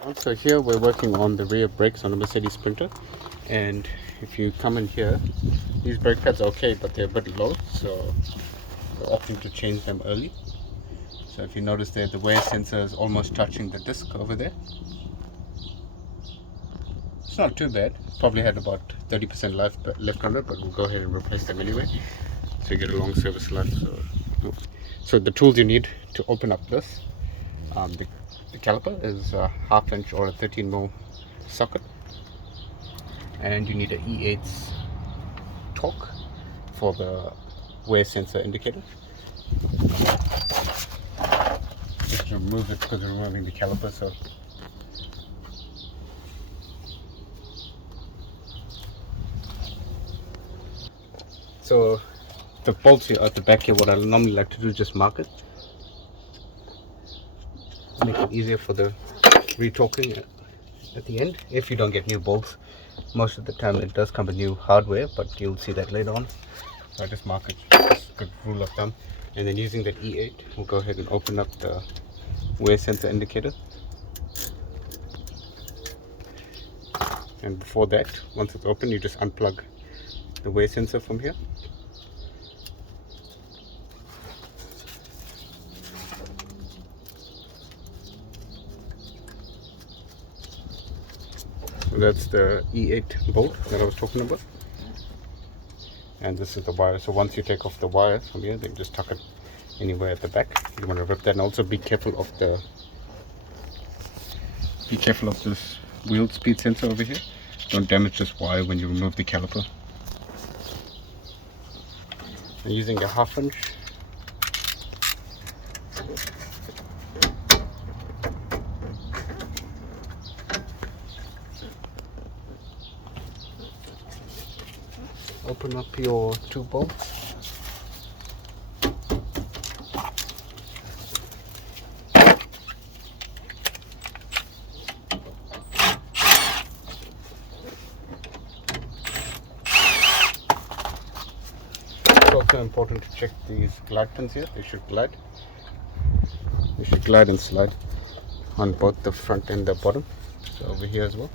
So here we're working on the rear brakes on a Mercedes Sprinter, and if you come in here, these brake pads are okay, but they're a bit low, so we're opting to change them early. So if you notice there, the wear sensor is almost touching the disc over there. It's not too bad, probably had about 30% life left on it, but we'll go ahead and replace them anyway, so you get a long service life. So the tools you need to open up this, the caliper is a 1/2 inch or a 13mm socket, and you need an E8 torque for the wear sensor indicator. Just remove it because we're removing the caliper. So the bolts here at the back here, what I normally like to do is just mark it, make it easier for the retorquing at the end. If you don't get new bolts, most of the time it does come with new hardware, but you'll see that later on. So I just mark it, just a good rule of thumb. And then using that E8, we'll go ahead and open up the wear sensor indicator. And before that, once it's open, you just unplug the wear sensor from here. So that's the E8 bolt that I was talking about, and this is the wire. So once you take off the wire from here, then just tuck it anywhere at the back. You want to rip that, and also be careful of this wheel speed sensor over here. Don't damage this wire when you remove the caliper. I'm using a 1/2 inch. Open up your two bolts. It's also important to check these glide pins here. They should glide. They should glide and slide on both the front and the bottom. So over here as well.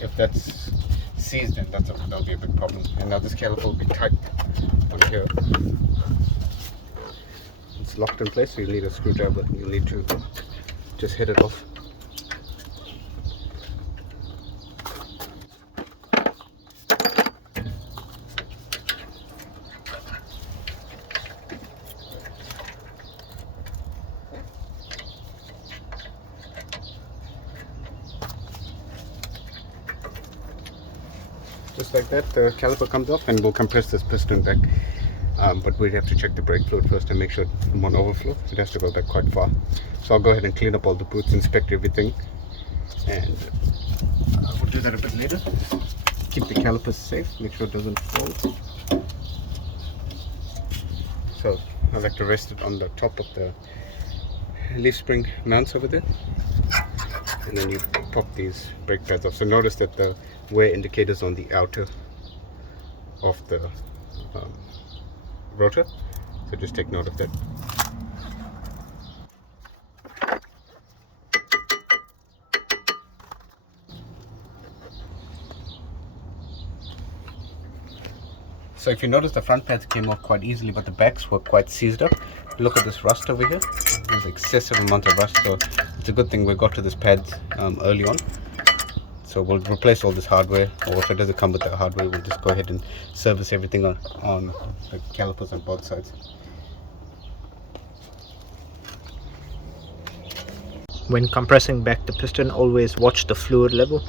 If that's seized, then that'll be a big problem. And now this caliper will be tight on here. It's locked in place, so you'll need a screwdriver. You'll need to just hit it off. Just like that, the caliper comes off, and we'll compress this piston back. But we'd have to check the brake fluid first and make sure it won't overflow. It has to go back quite far. So I'll go ahead and clean up all the boots, inspect everything, and we'll do that a bit later. Keep the calipers safe, make sure it doesn't fall. So I like to rest it on the top of the leaf spring mounts over there, and then you pop these brake pads off. So notice that the wear indicators on the outer of the rotor, so just take note of that. So if you notice, the front pads came off quite easily, but the backs were quite seized up. Look at this rust over here. There's excessive amount of rust, so it's a good thing we got to this pads early on. So we'll replace all this hardware, or if it doesn't come with the hardware, we'll just go ahead and service everything on the calipers on both sides. When compressing back the piston, always watch the fluid level.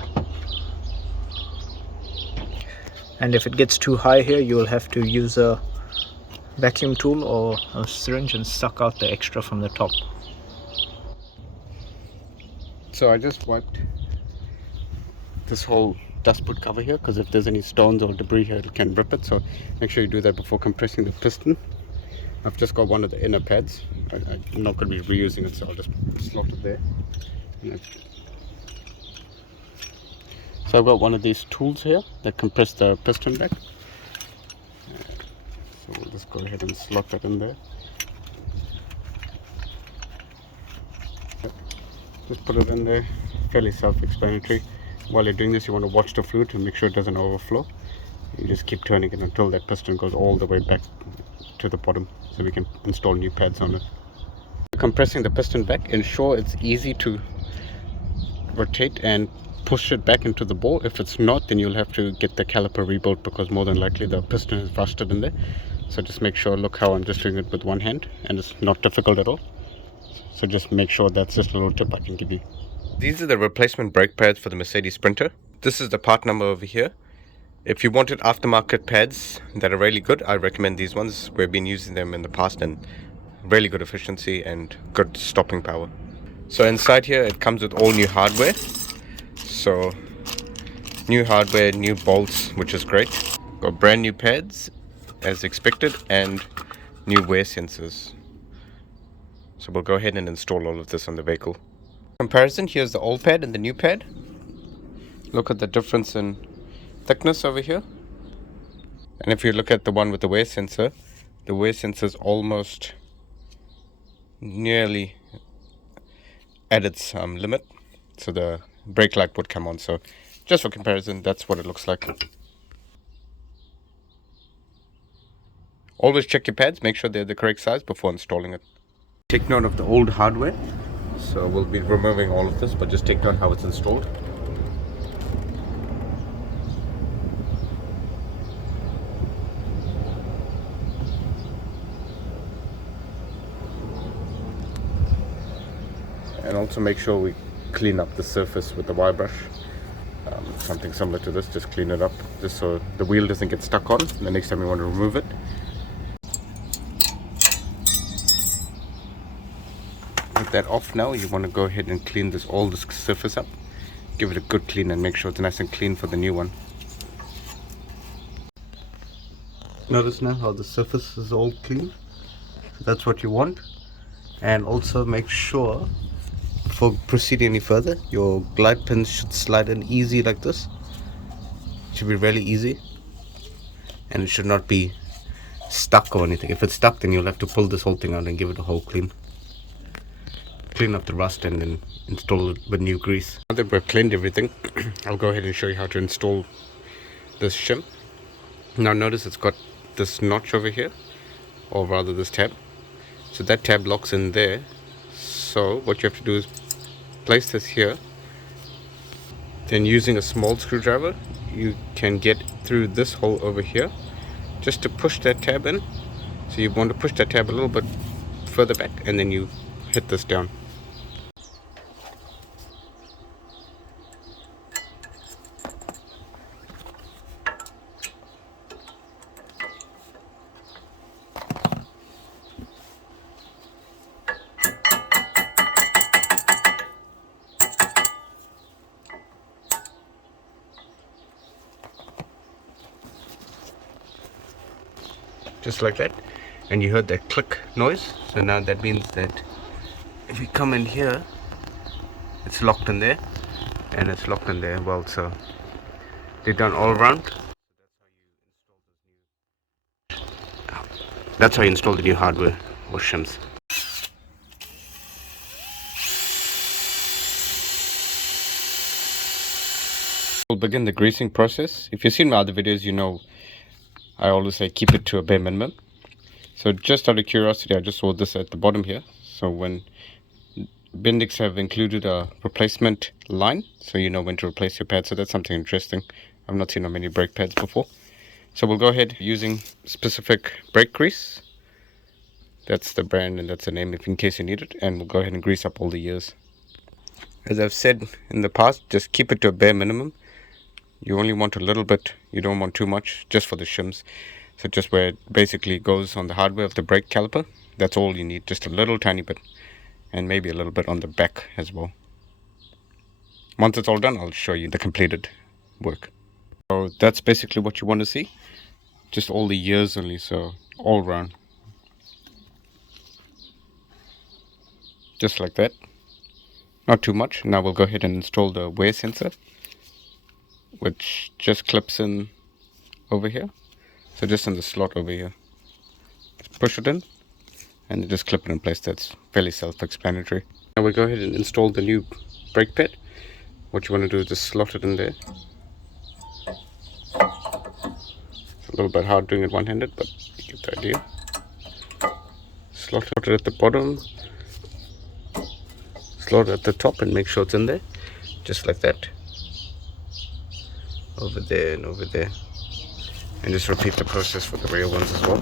And if it gets too high here, you will have to use a vacuum tool or a syringe and suck out the extra from the top. So I just wiped this whole dust boot cover here, because if there's any stones or debris here, it can rip it. So make sure you do that before compressing the piston. I've just got one of the inner pads. I'm not going to be reusing it, so I'll just slot it there. So I've got one of these tools here that compress the piston back. So we'll just go ahead and slot that in there. Just put it in there, fairly self-explanatory. While you're doing this, you want to watch the fluid to make sure it doesn't overflow. You just keep turning it until that piston goes all the way back to the bottom, so we can install new pads on it. Compressing the piston back, ensure it's easy to rotate and push it back into the bore. If it's not, then you'll have to get the caliper rebuilt, because more than likely the piston is rusted in there. So just make sure, look how I'm just doing it with one hand, and it's not difficult at all. So just make sure. That's just a little tip I can give you. These are the replacement brake pads for the Mercedes Sprinter. This is the part number over here. If you wanted aftermarket pads that are really good, I recommend these ones. We've been using them in the past and really good efficiency and good stopping power. So inside here it comes with all new hardware. So new hardware, new bolts, which is great. Got brand new pads as expected and new wear sensors. So we'll go ahead and install all of this on the vehicle. Comparison, here's the old pad and the new pad. Look at the difference in thickness over here. And if you look at the one with the wear sensor is almost nearly at its limit. So the brake light would come on. So just for comparison, that's what it looks like. Always check your pads, make sure they're the correct size before installing it. Take note of the old hardware. So we'll be removing all of this, but just take note how it's installed. And also make sure we clean up the surface with the wire brush. Something similar to this, just clean it up, just so the wheel doesn't get stuck on the next time you want to remove it. With that off now, you want to go ahead and clean all this surface up. Give it a good clean and make sure it's nice and clean for the new one. Notice now how the surface is all clean. That's what you want. And also make sure, before proceeding any further, your glide pins should slide in easy like this. It should be really easy, and it should not be stuck or anything. If it's stuck, then you'll have to pull this whole thing out and give it a whole clean. Clean up the rust and then install it with new grease. Now that we've cleaned everything, I'll go ahead and show you how to install this shim. Now notice it's got this notch over here, or rather this tab. So that tab locks in there. So what you have to do is place this here. Then using a small screwdriver, you can get through this hole over here just to push that tab in. So you want to push that tab a little bit further back, and then you hit this down. Just like that, and you heard that click noise. So now that means that if you come in here, it's locked in there, and it's locked in there well. So they're done all around. That's how you install the new hardware or shims. We'll begin the greasing process. If you've seen my other videos, you know I always say keep it to a bare minimum. So just out of curiosity, I just saw this at the bottom here. So when Bendix have included a replacement line, so you know when to replace your pad. So that's something interesting. I've not seen on many brake pads before. So we'll go ahead using specific brake grease. That's the brand and that's the name if in case you need it. And we'll go ahead and grease up all the ears. As I've said in the past, just keep it to a bare minimum. You only want a little bit, you don't want too much, just for the shims. So just where it basically goes on the hardware of the brake caliper, that's all you need, just a little tiny bit. And maybe a little bit on the back as well. Once it's all done, I'll show you the completed work. So that's basically what you want to see. Just all the ears only, so all round. Just like that. Not too much. Now we'll go ahead and install the wear sensor, which just clips in over here. So just in the slot over here. Just push it in and just clip it in place. That's fairly self-explanatory. Now we go ahead and install the new brake pad. What you want to do is just slot it in there. It's a little bit hard doing it one-handed, but you get the idea. Slot it at the bottom, slot it at the top, and make sure it's in there, just like that. Over there and over there. And just repeat the process for the rear ones as well.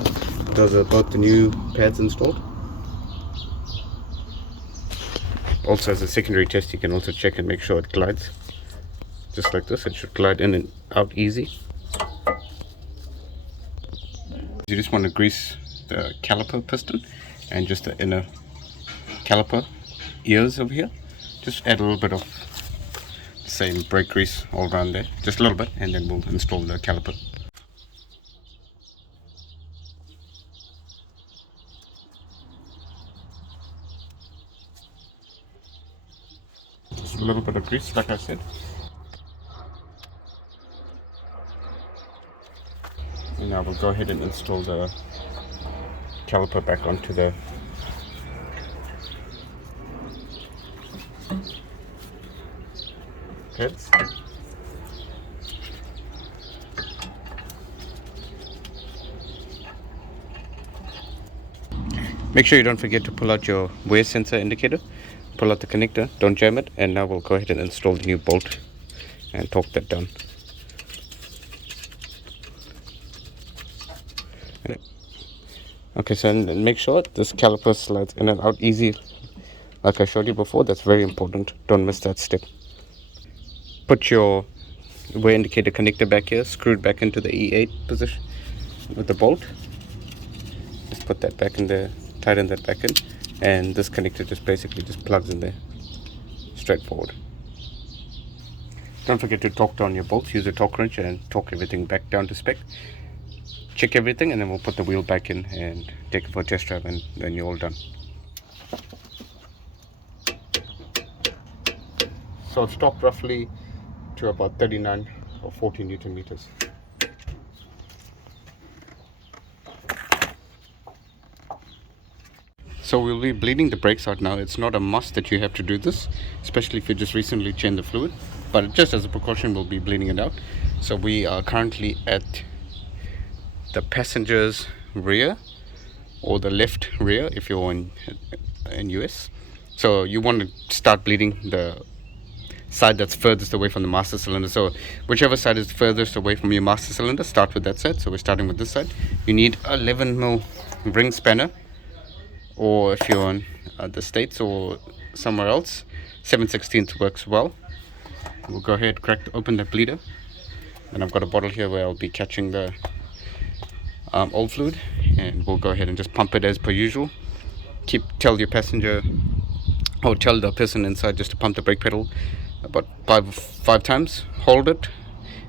Those are both the new pads installed. Also, as a secondary test, you can also check and make sure it glides. Just like this, it should glide in and out easy. You just want to grease the caliper piston and just the inner caliper ears over here. Just add a little bit of the same brake grease all around there, just a little bit, and then we'll install the caliper. Just a little bit of grease, like I said. And now we'll go ahead and install the caliper back onto the pads. Make sure you don't forget to pull out your wear sensor indicator. Pull out the connector, don't jam it, and now we'll go ahead and install the new bolt and torque that down. Okay, so and make sure this caliper slides in and out easy, like I showed you before. That's very important. Don't miss that step. Put your wear indicator connector back here, screwed back into the E8 position with the bolt. Just put that back in there, tighten that back in, and this connector just basically just plugs in there. Straightforward. Don't forget to torque down your bolts. Use a torque wrench and torque everything back down to spec. Check everything, and then we'll put the wheel back in and take it for a test drive, and then you're all done. So it's torqued roughly to about 39 or 40 Newton meters. So we'll be bleeding the brakes out now. It's not a must that you have to do this, especially if you just recently changed the fluid, but just as a precaution, we'll be bleeding it out. So we are currently at the passenger's rear, or the left rear if you're in US. So you want to start bleeding the side that's furthest away from the master cylinder. So whichever side is furthest away from your master cylinder, start with that side. So we're starting with this side. You need 11mm ring spanner, or if you're in the States or somewhere else, 7/16 works well. We'll go ahead, open the bleeder, and I've got a bottle here where I'll be catching the old fluid, and we'll go ahead and just pump it as per usual. Tell your passenger, or tell the person inside just to pump the brake pedal about five times. Hold it,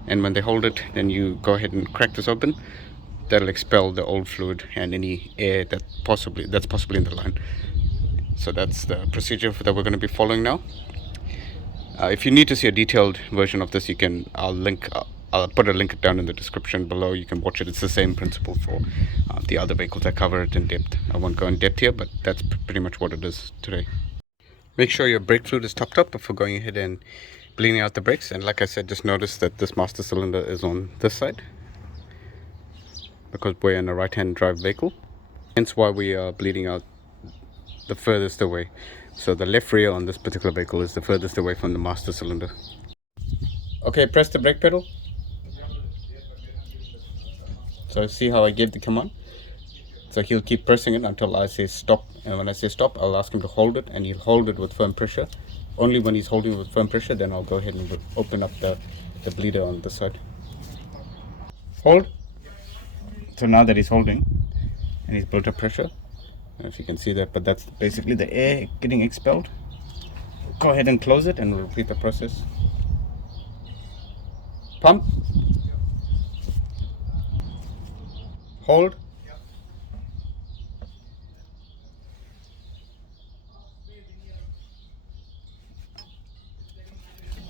and when they hold it, then you go ahead and crack this open. That'll expel the old fluid and any air that's possibly in the line. So that's the procedure that we're going to be following now. If you need to see a detailed version of this, I'll put a link down in the description below. You can watch it. It's the same principle for the other vehicles. I cover it in depth. I won't go in depth here, but that's pretty much what it is today. Make sure your brake fluid is topped up before going ahead and bleeding out the brakes. And like I said, just notice that this master cylinder is on this side, because we're in a right-hand drive vehicle. Hence why we are bleeding out the furthest away. So the left rear on this particular vehicle is the furthest away from the master cylinder. Okay, press the brake pedal. So see how I gave the command? So he'll keep pressing it until I say stop, and when I say stop, I'll ask him to hold it, and he'll hold it with firm pressure. Only when he's holding it with firm pressure, then I'll go ahead and open up the bleeder on this side. Hold. So now that he's holding and he's built up pressure, I don't know if you can see that, but that's basically the air getting expelled. Go ahead and close it, and we'll repeat the process. Pump. Hold.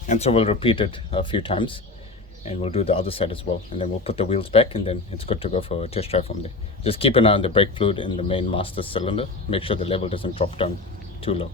And so we'll repeat it a few times, and we'll do the other side as well, and then we'll put the wheels back, and then it's good to go for a test drive from there. Just keep an eye on the brake fluid in the main master cylinder. Make sure the level doesn't drop down too low.